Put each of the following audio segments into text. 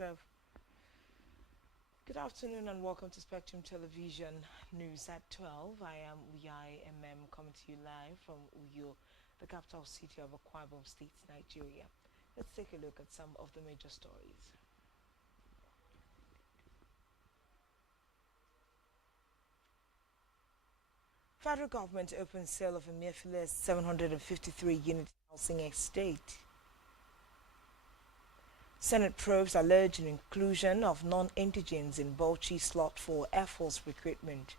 So, good afternoon and welcome to Spectrum Television News at 12. I am UIMM coming to you live from Uyo, the capital city of Akwa Ibom State, Nigeria. Let's take a look at some of the major stories. Federal government opens sale of Emefili's 753-unit housing estate. Senate probes alleged inclusion of non-indigens in Bauchi slot for Air Force recruitment.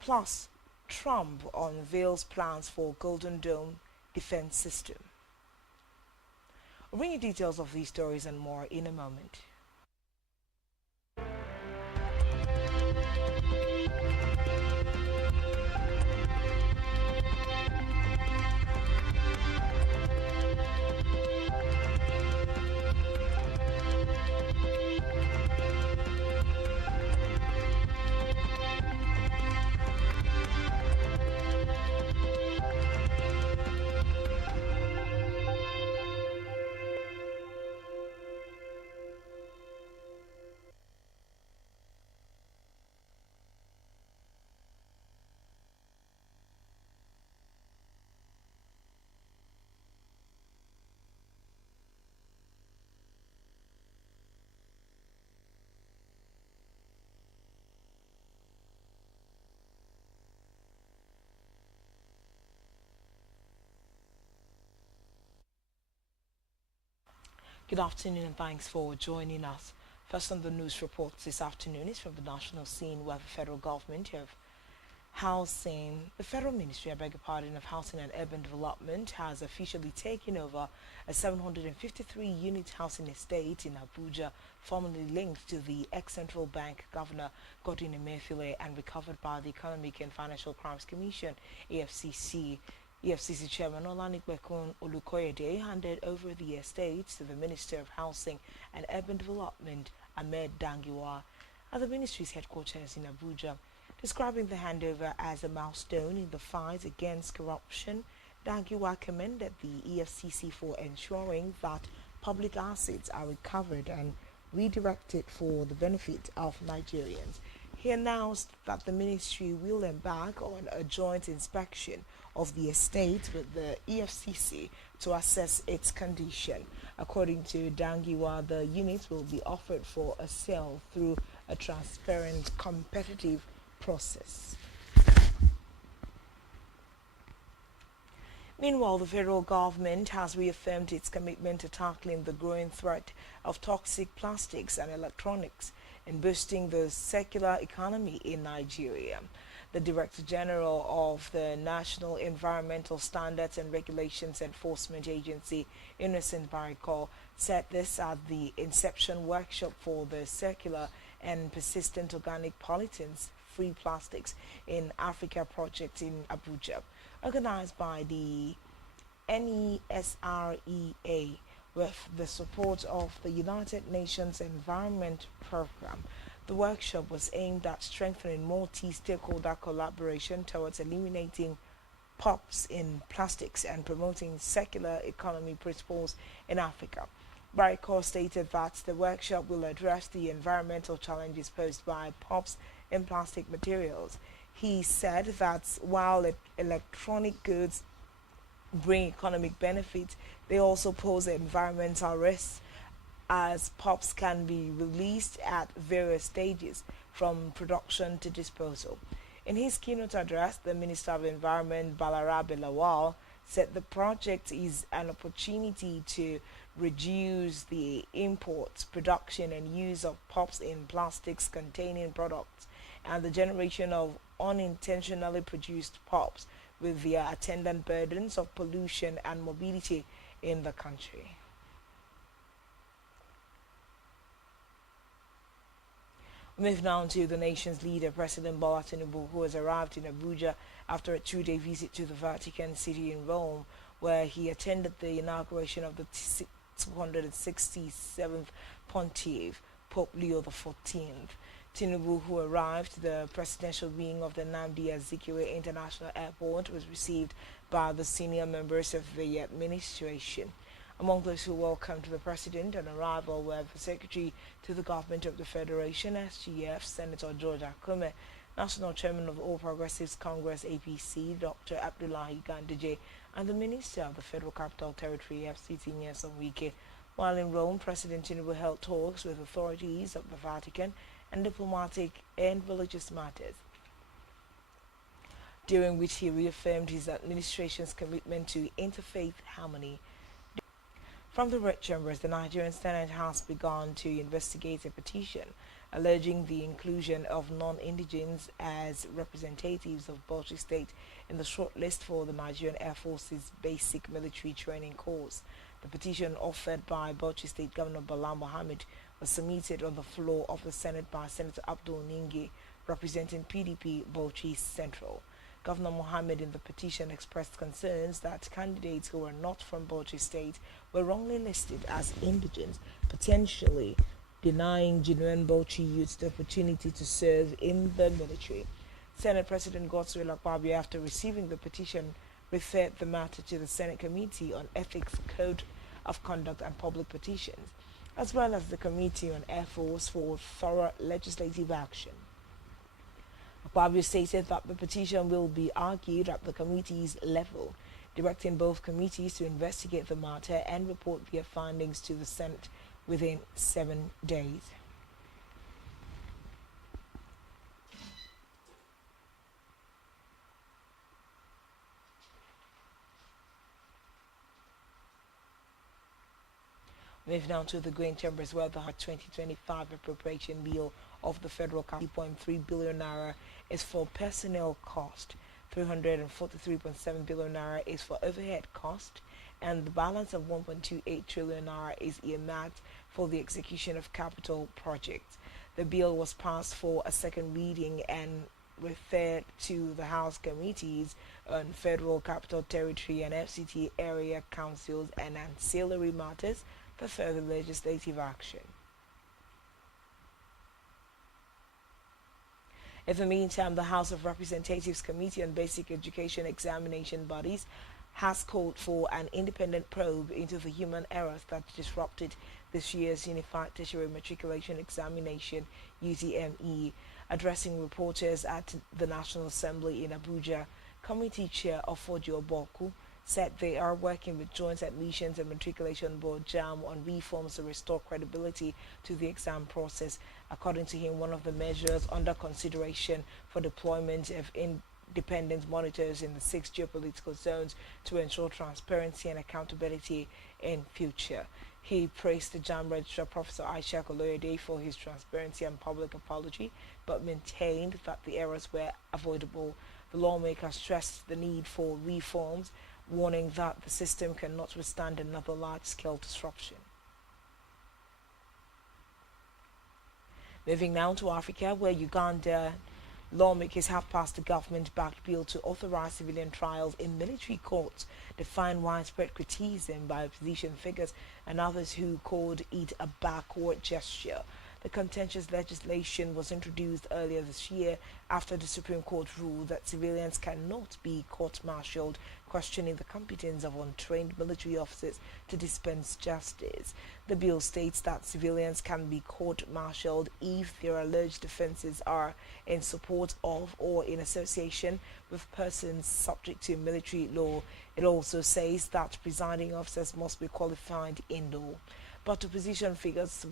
Plus, Trump unveils plans for Golden Dome defense system. We'll bring you details of these stories and more in a moment. Good afternoon and thanks for joining us. First on the news reports this afternoon is from the national scene where the federal government of the Federal Ministry, I beg your pardon, of Housing and Urban Development has officially taken over a 753-unit housing estate in Abuja, formerly linked to the ex-Central Bank Governor Godwin Emefiele and recovered by the Economic and Financial Crimes Commission, AFCC. EFCC Chairman Olanikbekun Olukoyede handed over the estate to the Minister of Housing and Urban Development, Ahmed Dangiwa, at the ministry's headquarters in Abuja. Describing the handover as a milestone in the fight against corruption, Dangiwa commended the EFCC for ensuring that public assets are recovered and redirected for the benefit of Nigerians. He announced that the ministry will embark on a joint inspection of the estate with the EFCC to assess its condition. According to Dangiwa, the units will be offered for a sale through a transparent, competitive process. Meanwhile, the federal government has reaffirmed its commitment to tackling the growing threat of toxic plastics and electronics and boosting the circular economy in Nigeria. The Director General of the National Environmental Standards and Regulations Enforcement Agency, Innocent Bariko, said this at the Inception Workshop for the Circular and Persistent Organic Pollutants Free Plastics in Africa project in Abuja, organized by the NESREA with the support of the United Nations Environment Programme. The workshop was aimed at strengthening multi-stakeholder collaboration towards eliminating POPs in plastics and promoting circular economy principles in Africa. Bariko stated that the workshop will address the environmental challenges posed by POPs in plastic materials. He said that while electronic goods bring economic benefits, they also pose environmental risks as POPs can be released at various stages from production to disposal. In his keynote address, the Minister of Environment, Balarabe Lawal, said the project is an opportunity to reduce the import, production and use of POPs in plastics containing products and the generation of unintentionally produced POPs with their attendant burdens of pollution and mobility in the country. Move now to the nation's leader, President Bola Tinubu, who has arrived in Abuja after a two-day visit to the Vatican City in Rome, where he attended the inauguration of the 267th Pontiff, Pope Leo XIV. Tinubu, who arrived to the presidential wing of the Nnamdi Azikiwe International Airport, was received by the senior members of the administration. Among those who welcomed the president on arrival were the Secretary to the Government of the Federation, SGF, Senator George Akume, National Chairman of the All Progressives Congress, APC, Dr. Abdullahi Ganduje, and the Minister of the Federal Capital Territory, FCT, Nyesom Wike. While in Rome, President Tinubu held talks with authorities of the Vatican and diplomatic and religious matters, during which he reaffirmed his administration's commitment to interfaith harmony. From the red chambers, the Nigerian Senate has begun to investigate a petition alleging the inclusion of non-indigenes as representatives of Bauchi State in the shortlist for the Nigerian Air Force's basic military training course. The petition, authored by Bauchi State Governor Bala Mohammed, was submitted on the floor of the Senate by Senator Abdul Ningi, representing PDP Bauchi Central. Governor Mohammed in the petition expressed concerns that candidates who were not from Bauchi State were wrongly listed as indigents, potentially denying genuine Bauchi youths the opportunity to serve in the military. Senate President Godswill Akpabio, after receiving the petition, referred the matter to the Senate Committee on Ethics, Code of Conduct and Public Petitions, as well as the Committee on Air Force for thorough legislative action. Akpabio stated that the petition will be argued at the committee's level, directing both committees to investigate the matter and report their findings to the Senate within 7 days. Moving on to the Green Chambers, where the 2025 appropriation bill of the federal 3.3 billion naira is for personnel cost, 343.7 billion naira is for overhead cost, and the balance of 1.28 trillion naira is earmarked for the execution of capital projects. The bill was passed for a second reading and referred to the House Committees on Federal Capital Territory and FCT area councils and ancillary matters for further legislative action. In the meantime, the House of Representatives Committee on Basic Education Examination Bodies has called for an independent probe into the human errors that disrupted this year's Unified Tertiary Matriculation Examination (UTME). Addressing reporters at the National Assembly in Abuja, Committee Chair Ofojo Boku said they are working with Joint Admissions and Matriculation Board (JAM) on reforms to restore credibility to the exam process. According to him, one of the measures under consideration for deployment of independent monitors in the 6 geopolitical zones to ensure transparency and accountability in future. He praised the JAM Registrar Professor Aisha Koloyede for his transparency and public apology, but maintained that the errors were avoidable. The lawmaker stressed the need for reforms, warning that the system cannot withstand another large-scale disruption. Moving now to Africa, where Uganda lawmakers have passed a government-backed bill to authorize civilian trials in military courts, defying widespread criticism by opposition figures and others who called it a backward gesture. The contentious legislation was introduced earlier this year after the Supreme Court ruled that civilians cannot be court-martialed, questioning the competence of untrained military officers to dispense justice. The bill states that civilians can be court-martialed if their alleged offences are in support of or in association with persons subject to military law. It also says that presiding officers must be qualified in law. But opposition figures,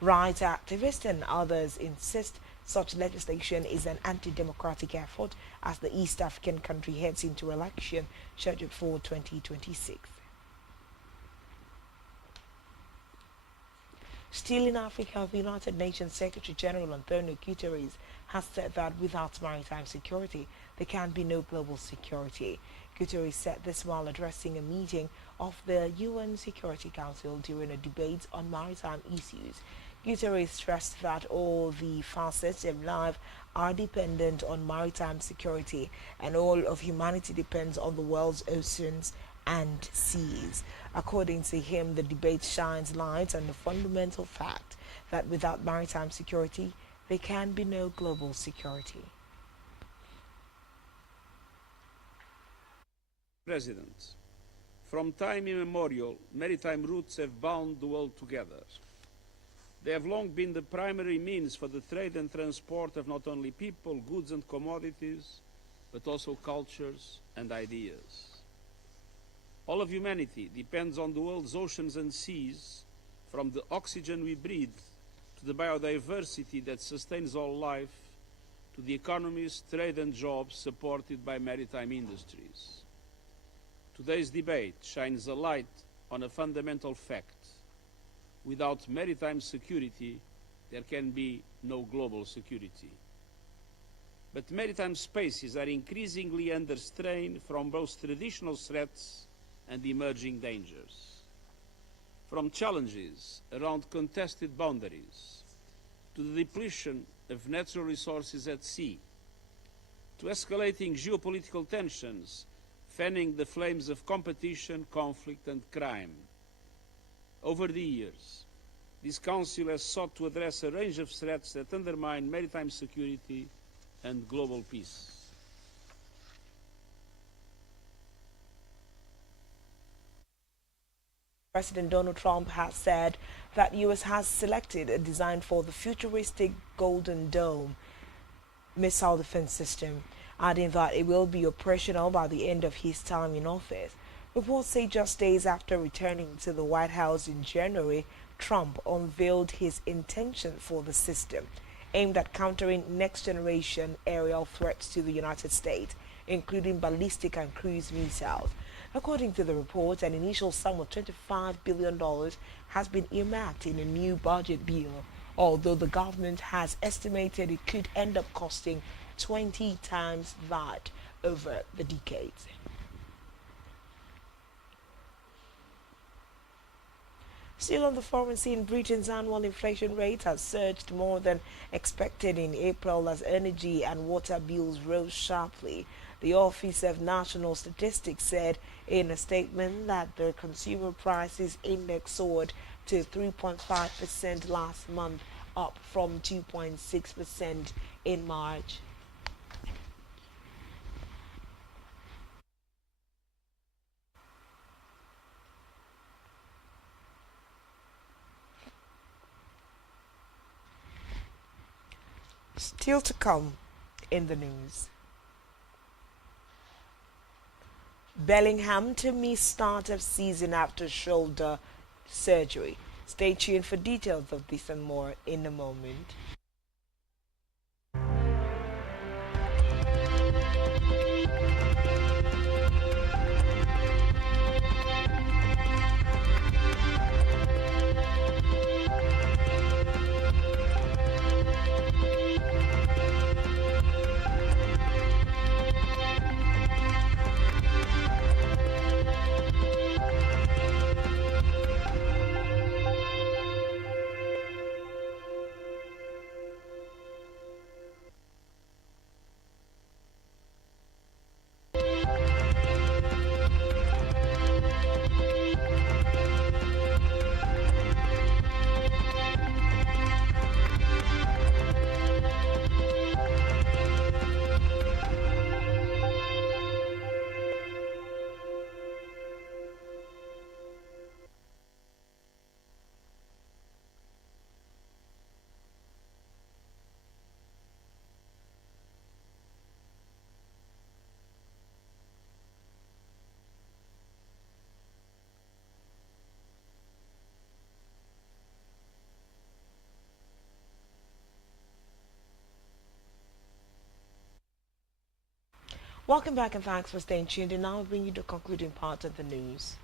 rights activists and others insist such legislation is an anti-democratic effort as the East African country heads into election scheduled for 2026. Still in Africa, the United Nations Secretary General Antonio Guterres has said that without maritime security, there can be no global security. Guterres said this while addressing a meeting of the UN Security Council during a debate on maritime issues. Guterres stressed that all the facets of life are dependent on maritime security, and all of humanity depends on the world's oceans and seas. According to him, the debate shines light on the fundamental fact that without maritime security, there can be no global security. President, From time immemorial, maritime routes have bound the world together. They have long been the primary means for the trade and transport of not only people, goods and commodities, but also cultures and ideas. All of humanity depends on the world's oceans and seas, from the oxygen we breathe to the biodiversity that sustains all life, to the economies, trade and jobs supported by maritime industries. Today's debate shines a light on a fundamental fact. Without maritime security, there can be no global security. But maritime spaces are increasingly under strain from both traditional threats and emerging dangers. From challenges around contested boundaries, to the depletion of natural resources at sea, to escalating geopolitical tensions, fanning the flames of competition, conflict and crime. Over the years, this Council has sought to address a range of threats that undermine maritime security and global peace. President Donald Trump has said that U.S. has selected a design for the futuristic Golden Dome missile defense system, adding that it will be operational by the end of his time in office. Reports say just days after returning to the White House in January, Trump unveiled his intention for the system, aimed at countering next-generation aerial threats to the United States, including ballistic and cruise missiles. According to the report, an initial sum of $25 billion has been earmarked in a new budget bill, although the government has estimated it could end up costing 20 times that over the decades. Still on the foreign scene, Britain's annual inflation rate has surged more than expected in April as energy and water bills rose sharply. The Office of National Statistics said in a statement that the consumer prices index soared to 3.5% last month, up from 2.6% in March. Still to come in the news. Bellingham to miss start of season after shoulder surgery. Stay tuned for details of this and more in a moment. Welcome back and thanks for staying tuned. And now I'll bring you the concluding part of the news.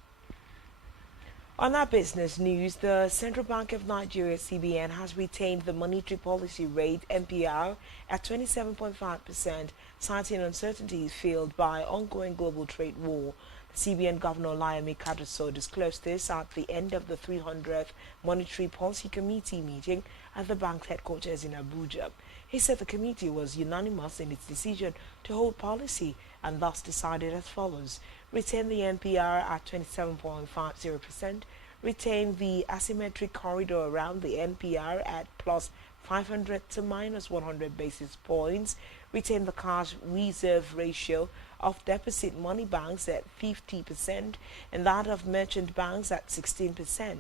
On our business news, the Central Bank of Nigeria (CBN) has retained the monetary policy rate (MPR) at 27.5%, citing uncertainties fueled by ongoing global trade war. The CBN Governor Olayemi Kadoso disclosed this at the end of the 300th Monetary Policy Committee meeting at the bank's headquarters in Abuja. He said the committee was unanimous in its decision to hold policy and thus decided as follows: retain the NPR at 27.50%, retain the asymmetric corridor around the NPR at plus 500 to minus 100 basis points, retain the cash reserve ratio of deposit money banks at 50% and that of merchant banks at 16%,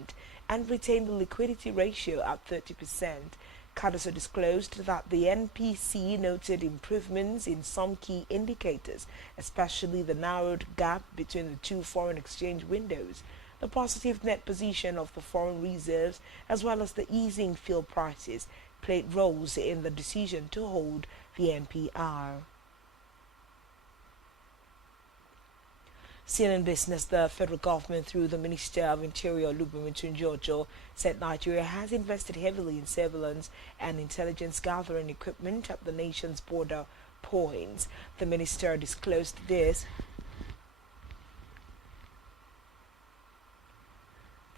and retained the liquidity ratio at 30%. Cardoso disclosed that the NPC noted improvements in some key indicators, especially the narrowed gap between the two foreign exchange windows, the positive net position of the foreign reserves, as well as the easing fuel prices, played roles in the decision to hold the NPR. Still in business, the federal government, through the Minister of Interior, Lubumi Tunjojo, said Nigeria has invested heavily in surveillance and intelligence gathering equipment at the nation's border points. The minister disclosed this.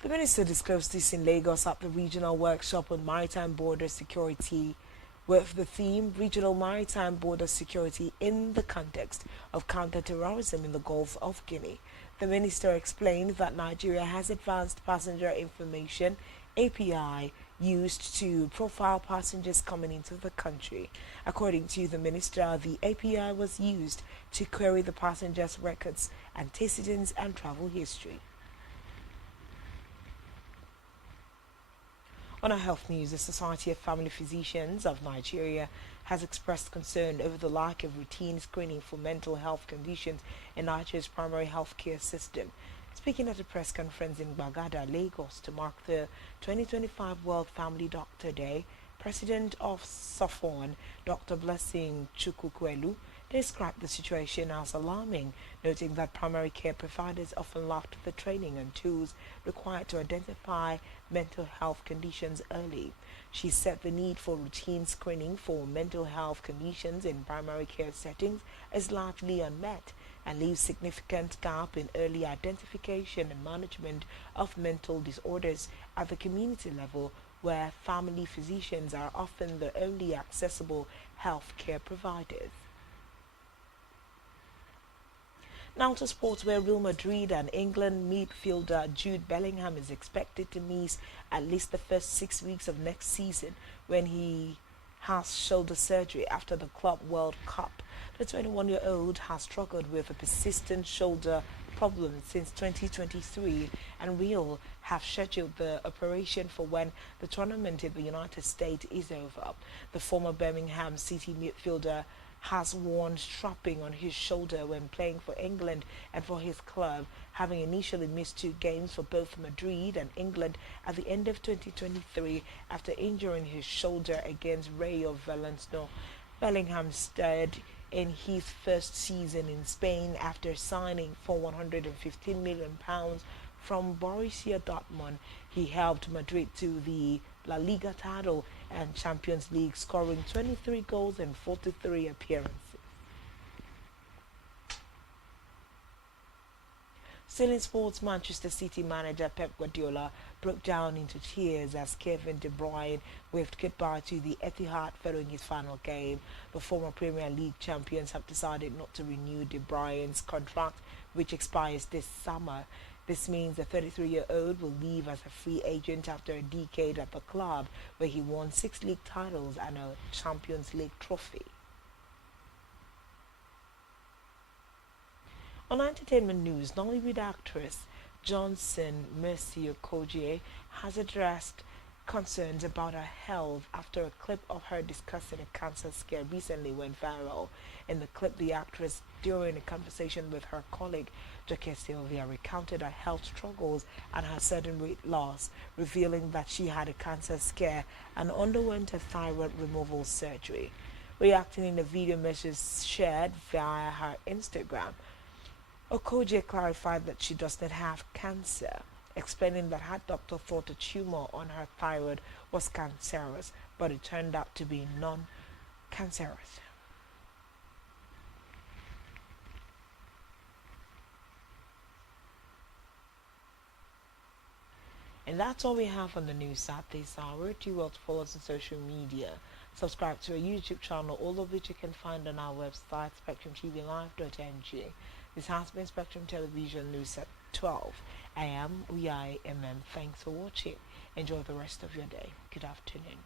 The minister disclosed this in Lagos at the regional workshop on maritime border security with the theme Regional Maritime Border Security in the Context of Counter-Terrorism in the Gulf of Guinea. The minister explained that Nigeria has advanced passenger information API used to profile passengers coming into the country. According to the minister, the API was used to query the passengers' records, antecedents, and travel history. On our health news, the Society of Family Physicians of Nigeria has expressed concern over the lack of routine screening for mental health conditions in Nigeria's primary health care system. Speaking at a press conference in Bagada, Lagos, to mark the 2025 World Family Doctor Day, President of SAFON, Dr. Blessing Chukwukwelu, described the situation as alarming, noting that primary care providers often lacked the training and tools required to identify mental health conditions early. She said the need for routine screening for mental health conditions in primary care settings is largely unmet and leaves significant gap in early identification and management of mental disorders at the community level, where family physicians are often the only accessible health care providers. Now to sports, where Real Madrid and England midfielder Jude Bellingham is expected to miss at least the first 6 weeks of next season when he has shoulder surgery after the Club World Cup. The 21-year-old has struggled with a persistent shoulder problem since 2023, and Real have scheduled the operation for when the tournament in the United States is over. The former Birmingham City midfielder has worn strapping on his shoulder when playing for England and for his club, having initially missed 2 games for both Madrid and England at the end of 2023 after injuring his shoulder against Rayo Vallecano. Bellingham starred in his first season in Spain after signing for £115 million from Borussia Dortmund. He helped Madrid to the La Liga title and Champions League, scoring 23 goals in 43 appearances. Still in sports, Manchester City manager Pep Guardiola broke down into tears as Kevin De Bruyne waved goodbye to the Etihad following his final game. The former Premier League champions have decided not to renew De Bruyne's contract, which expires this summer. This means the 33-year-old will leave as a free agent after a decade at the club, where he won 6 league titles and a Champions League trophy. On entertainment news, Nollywood actress Johnson Mercy Okogie has addressed concerns about her health after a clip of her discussing a cancer scare recently went viral. In the clip, the actress, during a conversation with her colleague Joke Sylvia, recounted her health struggles and her sudden weight loss, revealing that she had a cancer scare and underwent a thyroid removal surgery. Reacting in a video message shared via her Instagram, Okogie clarified that she does not have cancer, explaining that her doctor thought a tumor on her thyroid was cancerous, but it turned out to be non-cancerous. And that's all we have on the news at this hour. Do well to follow us on social media. Subscribe to our YouTube channel, all of which you can find on our website, spectrumtvlive.ng. This has been Spectrum Television News at 12 a.m. UIMM. Thanks for watching. Enjoy the rest of your day. Good afternoon.